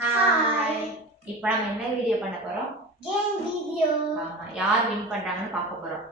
Hi. இப்போ நம்ம என்ன வீடியோ பண்ண போறோம்? Game video. ஆமா, யார் வின் பண்றாங்கன்னு பார்க்க போறோம்.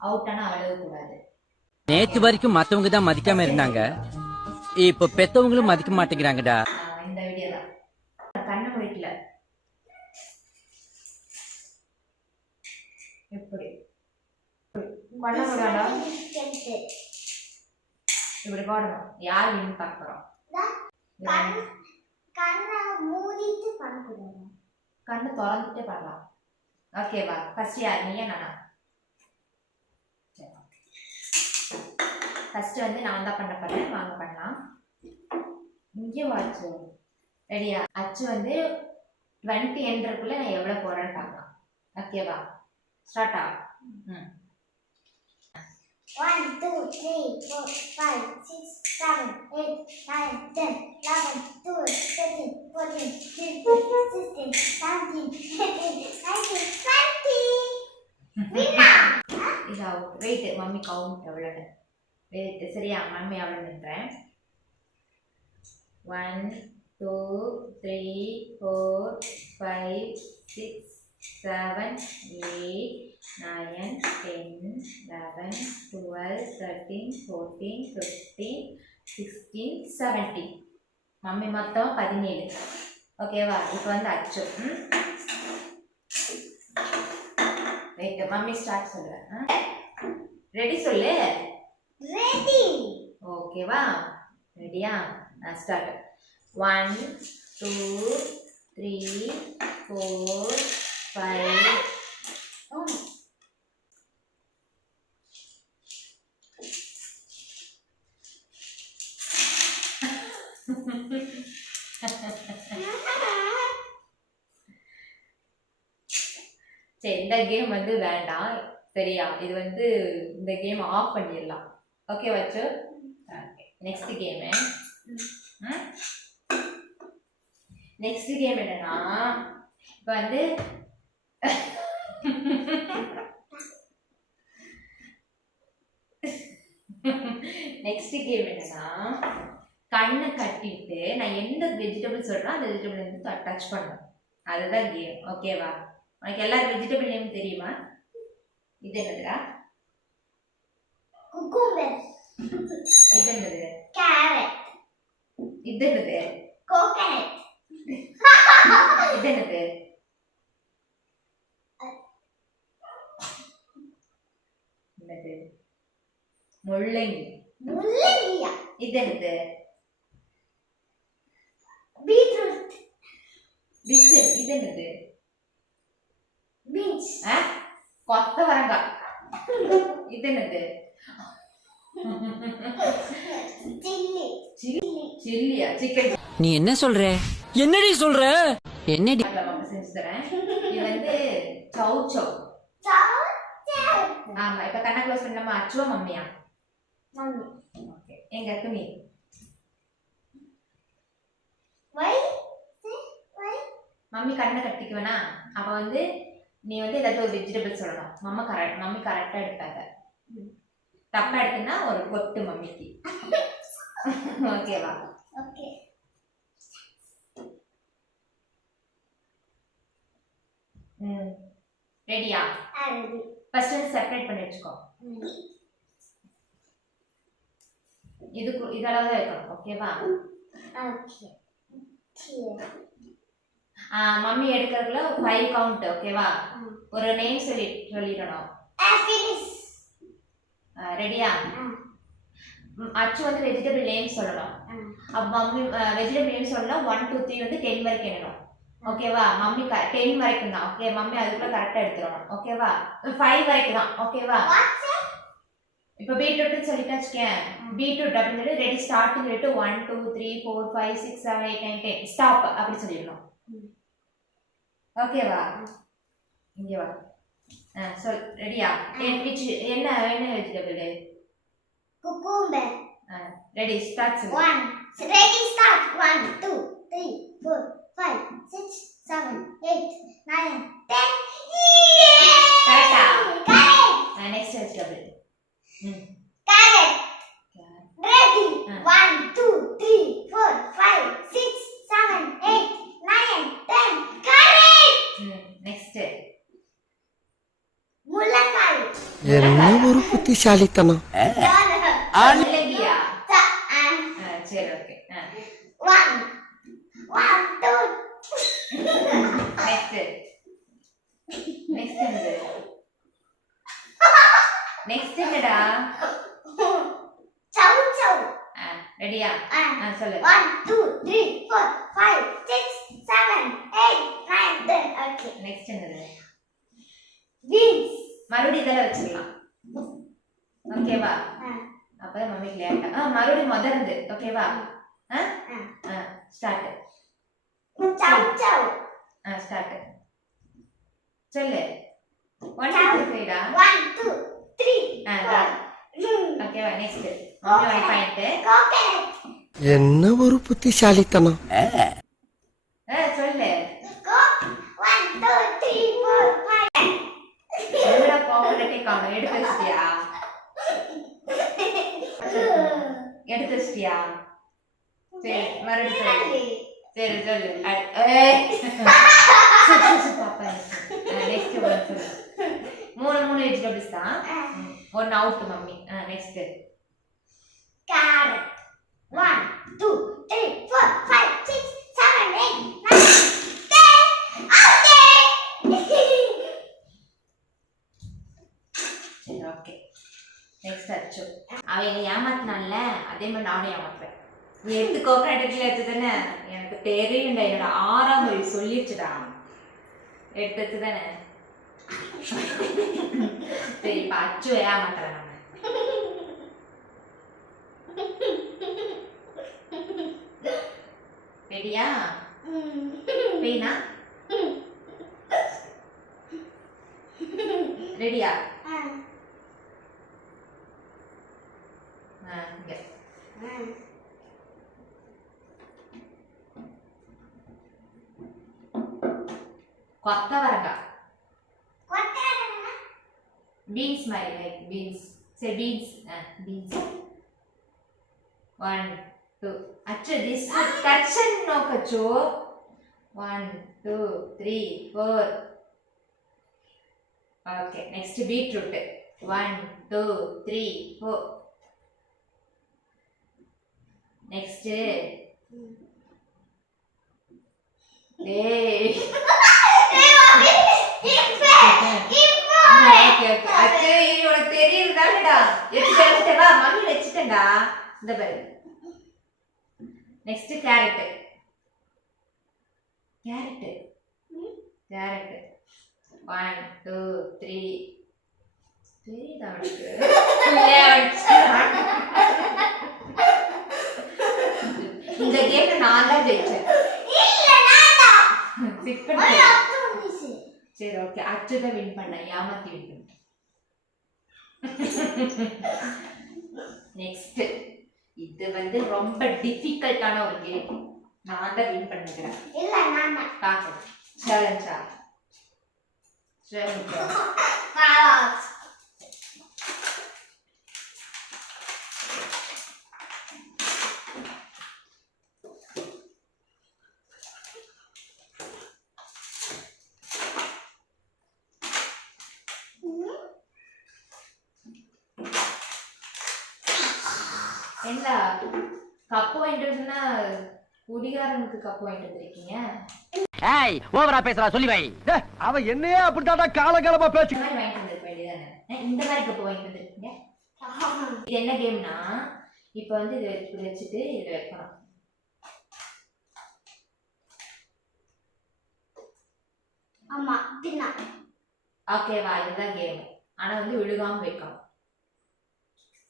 அவுட் ஆனா அழக கூடாது. நேத்து வரைக்கும் மத்தவங்க தான் மதிக்காம இருந்தாங்க. இப்போ பெத்தவங்களும் மதிக்க மாட்டேங்கிறாங்கடா. இந்த வீடியோ தான். கண்ணு முடிக்கல. எப்படி? பண்ண முடியாதா? இப்படி போடணும். யார் வின் பார்க்க போறோம்? கண்ணை மூடிட்டு பண்ணக்கூடாது. கண்ணு திறந்துட்டே பண்ணலாம். ஓகேவா? ஃபர்ஸ்ட் யார், நீயா நானா? ஃபர்ஸ்ட் வந்து நான் தான் பண்ண போறேன். வாங்க பண்ணலாம். இங்கே வாட்ச் ரெடியா? அச்சு வந்து 20 என்றக்குள்ள நான் எவ்வளவு போறேன்னு பார்க்கலாம். ஓகேவா? ஸ்டார்ட் ஆ. 1 2 3 4 5 6 7 8 9 10 11 12 13 14 15 16 17 18 19 20 வின்னா. இது அவுட். வெயிட், மம்மி கவுண்ட் எவ்வளோன்னு. வெயிட், சரியா? மம்மி எவ்வளோ நின்றேன்? 1 2 3 4 5 6 7 8 9 10 11 12 13 14 15 16 17. மம்மி மொத்தம் 17. ஓகேவா? இப்போ வந்து அச்சு. ரைட், மம்மி ஸ்டார்ட் சொல்றேன். ரெடி சொல்லு. ரெடி. ஓகேவா? ரெடியா? ஸ்டார்ட். 1 2 3 4 5 சரி, இந்த கேம் வந்து வேண்டாம். சரியா? இது வந்து இந்த கேம் ஆஃப் பண்ணிடலாம். ஓகே வச்சு. Next game. நெக்ஸ்ட் கேம் என்னன்னா, இப்போ வந்து நெக்ஸ்ட் கேம் என்னன்னா, கண்ணை கட்டிட்டு நான் எந்த வெஜிடபிள் சொல்றேன் அந்த வெஜிடபிள் வந்து டச் பண்ணணும். அதுதான் கேம். ஓகேவா? உனக்கு எல்லா வெஜிடபிள் நேம் தெரியுமா? இது என்னதுடா? குக்கும்பர். இது என்னது? கேரட். இது என்னது? கோகனட். இது என்னது? என்னது? முள்ளங்கி. முள்ளங்கியா? இது என்னது? பீட்ரூட். இது என்னது? பீன்ஸ். கொத்தவரங்காய். இது என்னது? சில்லி. சில்லியா? சிக்கன். நீ என்ன சொல்ற? என்னடி சொல்ற? என்னடி? செஞ்சு தரேன். இது வந்து சௌ சௌ. ஆமா, இப்ப கண்ணை க்ளோஸ் பண்ணி நம்ம அச்சுவா மம்மியா? மம்மி. ஓகே, எங்க துணி. வை. மம்மி கண்ணை கட்டிக்குவேனா? அப்ப வந்து நீ வந்து ஏதாவது ஒரு வெஜிடபிள் சொல்லணும். மம்மி கரெக்டா எடுப்பாங்க. தப்பா எடுத்தனா ஒரு கொட்டு மம்மிக்கு. ஓகேவா? ஓகே. ரெடியா? ரெடி. ஃபர்ஸ்ட் வந்து செப்பரேட் பண்ணி வச்சுக்கோ. இதளவு தான் இருக்கணும். ஓகேவா? ஓகே. மம்மி எடுக்கிறதுல 5 கவுண்ட். ஓகேவா? ஒரு நேம் சொல்லிடணும். ரெடியா? அச்சு வந்து வெஜிடபிள் நேம் சொல்லணும். அப்ப மம்மி வெஜிடபிள் நேம் சொல்லணும். 1 2 3 வந்து 10 வரைக்கும் எண்ணணும். ஓகேவா? மம்மி 10 வரைக்கும் தான். ஓகே, மம்மி அதுக்குள்ள கரெக்டா எடுத்துறணும். ஓகேவா? 5 வரைக்கும் தான். ஓகேவா? இப்போ பீட்ரூட் சொல்லிட்டாச்சுக்கேன். பீட்ரூட் அப்படின்னு சொல்லி ரெடி ஸ்டார்ட்னு சொல்லிட்டு 1 2 3 4 5 6 7 8 9 10 ஸ்டாப் அப்படி சொல்லிடணும். ஓகேவா? இங்க வா. சொல். ரெடியா? என்ன vegetable? Cucumber. Ready start. 1 ready start. 1 2 3 4 5 6 7 8 9 10. கரெக்ட்டா? Correct. Next vegetable. Carrot. Ready. 1 2 3 4 5 6 7 8 என்ன ஒரு புத்திசாலித்தனம். இல்லையா சரி ஓகே One, two. நெக்ஸ்ட் என்னது நெக்ஸ்ட் என்னடா Chow chow. ரெடியா சொல்லு 1, 2, 3, 4, 5, 6, 7, 8, 9, 10. Okay. நெக்ஸ்ட் என்னது Beans. மறுபடியும் இதெல்லாம் வச்சிடலாம் ஓகேவா அப்ப மம்மிக்கு லேட்டா மறுபடியும் முதர்ந்து ஓகேவா ஸ்டார்ட் Chow chow. ஸ்டார்ட் சொல்லு 1 2 3 டா 1, 2, 3, 4. ஓகேவா நெக்ஸ்ட் மம்மி 1 பாயிண்ட் Coconut. என்ன ஒரு புத்திசாலித்தனம். சொல்லு Go. 1, 2, 3, 4, 5. என்னடா கோகனட்டே காணோம் எடுத்து வச்சிட்டியா எடுத்து வச்சிட்டியா சரி மறுபடியும் சொல்லு சரி சொல்லு பாப்பா நெக்ஸ்ட் ஒன் சொல்லு மூணு வெஜிடபிள்ஸ் தான் ஒன்னு out mummy next Carrot. 1, 2, 3, 4, 5, 6, 7, 8, 9, 10. Okay. சரி ஓகே நெக்ஸ்ட் அச்சு அவன் என்னை ஏமாத்தினான்ல அதே மாதிரி நானும் ஏமாத்துறேன் நீ எடுத்து கோகனட் எடுத்துதானே எனக்கு தெரியும்டா என்னோட 6ஆம் மொழி சொல்லிடுச்சுடா எடுத்து வச்சுதானே சரி இப்ப அச்சு ஏமாத்துறேன் நம்ம ரெடியா பெயினா ரெடியா இங்க கொத்தவரங்காய் பீன்ஸ் மாதிரி லைக் பீன்ஸ் சரி பீன்ஸ் பீன்ஸ் 1 2 அச்சு திஸ் கச்சன் நோ கச்சோ 1 2 3 4 ஓகே நெக்ஸ்ட் பீட்ரூட் 1 2 3 4 நெக்ஸ்ட் ஏய் அச்சு உனக்கு தெரியுதுதானடா எடுத்து வா மம்மி வச்சுட்டேன்டா இந்த பாரு நெக்ஸ்ட் கேரட் கேரட் கேரட் 1 2 3 தெரியுதா இந்த கேம்ல நான் தான் ஜெயிச்சேன் சரி ஓகே அச்சுத வின் பண்ண ஏமாத்தி வின் பண்ண நெக்ஸ்ட் இது வந்து ரொம்ப டிஃபிகல்ட்டான ஒரு கேம் நான் தான் வின் பண்ணிக்கிறேன் இல்ல நான் பாக்க சேலஞ்சா சேலஞ்சா என்ன கப்பு வாங்கிட்டு வந்துன்னா குடிகாரனுக்கு கப்பு வாங்கிட்டு வந்திருக்கீங்க ஏய் ஓவரா பேசுறா சொல்லி வை அவ என்னையே அப்படித்தாடா காலகாலமா பேச்சு. இந்த மாதிரி வாங்கிட்டு வந்திருக்க வேண்டியதானே இந்த மாதிரி கப்பு வாங்கிட்டு வந்திருக்கீங்க இது என்ன கேம்னா இப்போ வந்து இது இப்படி வச்சுட்டு இதில் வைக்கணும் ஆமா தின்னா ஓகேவா இதுதான் கேம் ஆனா வந்து விழுகாம வைக்கணும்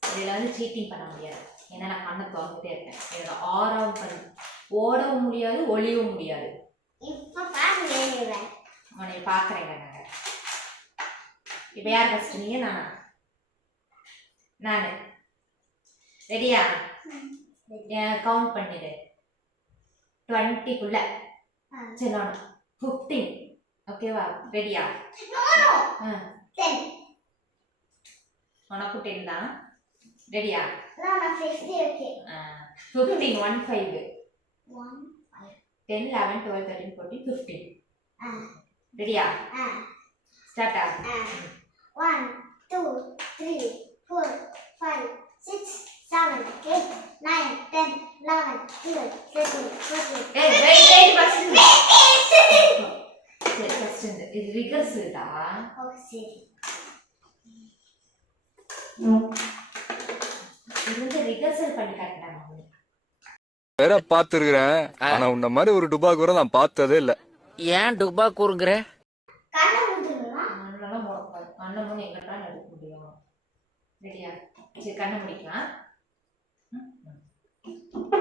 இதுல வந்து சீட்டிங் பண்ண முடியாது ஏன்னா நான் கண்ணை திறந்துட்டே இருக்கேன் என்னோட ஆறாவும் பண்ணி ஓடவும் முடியாது ஒளியவும் முடியாது இப்ப பாருங்க உன்னை பாக்குறேங்க நாங்க இப்ப யார் ஃபர்ஸ்ட் நீங்க நானு ரெடியா கவுண்ட் பண்ணிடு 20க்குள்ள சரி நான் 15 ஓகேவா ரெடியா உனக்கு 10 தான் ரெடியா நான் 50 ஓகே 15 1 5 10 11 12 13 14 15 ரெடியா ஸ்டார்ட் 1 2, 3, 4, 5, 6, 7, 8, 9, 10, 11, 12, 13, 14. ஏய் வெயிட் ஃபர்ஸ்ட் சரி ஃபர்ஸ்ட் இது ரிகர்சல்டா Oh, சரி. இது வந்து ரிகர்சல் பண்ணி காட்டுறாங்க மம்மி வேற பாத்துருக்கிறேன் ஆனா உன்ன மாதிரி ஒரு டுபா கூட நான் பார்த்ததே இல்ல. ஏன் டுபா கூறுங்கிற? கண்ணை மூடுங்களா? கண்ணெல்லாம் மூடக்கூடாது கண்ணை மூணு எங்கிட்டாலும் எடுக்க முடியும் ரெடியா சரி கண்ணை முடிக்கலாம்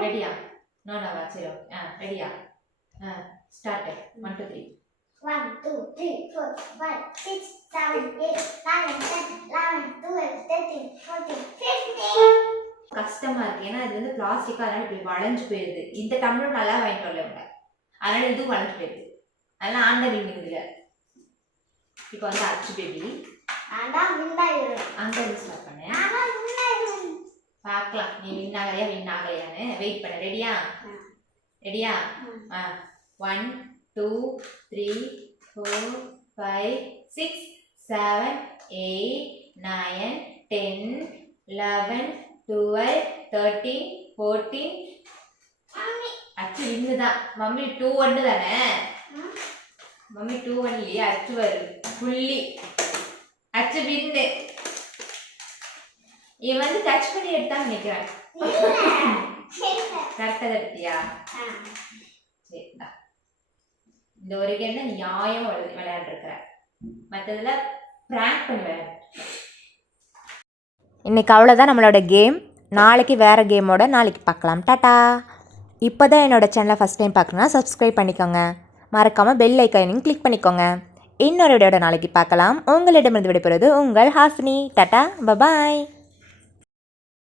ரெடியா நோனாவா சரி ரெடியா ஸ்டார்ட் 1 2 3 1, 2, 3, 4, 5, 6, 7, 8, 9, 10, 11, 12, 13, 14, 15. கஷ்டமா இருக்கு ஏன்னா இது வந்து பிளாஸ்டிக்கா அதனால இப்படி வளைஞ்சு போயிருது இந்த டம்ளர் நல்லா வாங்கிட்டு வரல இவங்க அதனால இதுவும் வளைஞ்சு போயிருது அதனால ஆண்ட வின்னுங்க இப்போ வந்து அச்சு பேபி அதான் வின்னாயிரும். அங்க இருந்து ஸ்டார்ட் பண்ணேன் அதான் வின்னாயிரும். பார்க்கலாம் நீ வின் ஆகலையான்னு வெயிட் பண்ண ரெடியா ரெடியா 1 2 3 4 5 6 7 8 9 10 11 12 13 14 அச்சு இன்னுதான் மம்மி 2 1 தானே மம்மி 2 1 இல்லையா அச்சு வருது புள்ளி அச்சு வின்னு இவன் வந்து டச் பண்ணி எடுத்தான்னு நினைக்கிறேன் கரெக்டாக எடுத்தியா சரிடா இந்த ஒரு கேம் தான் நியாயம் விளையாண்டுருக்கிற மற்றதுல ப்ராங்க் பண்ணி விளையாடு இன்றைக்கி அவ்வளோதான் நம்மளோட கேம். நாளைக்கு வேறு கேமோட நாளைக்கு பார்க்கலாம். டாட்டா. இப்போ தான் என்னோடய சேனலை ஃபஸ்ட் டைம் பார்க்குறேன்னா சப்ஸ்கிரைப் பண்ணிக்கோங்க. மறக்காமல் பெல் ஐக்கானையும் கிளிக் பண்ணிக்கோங்க. இன்னொரு வீடியோட நாளைக்கு பார்க்கலாம். உங்களிடமிருந்து விடைபெறுவது உங்கள் ஹாசினி. Tata bye bye.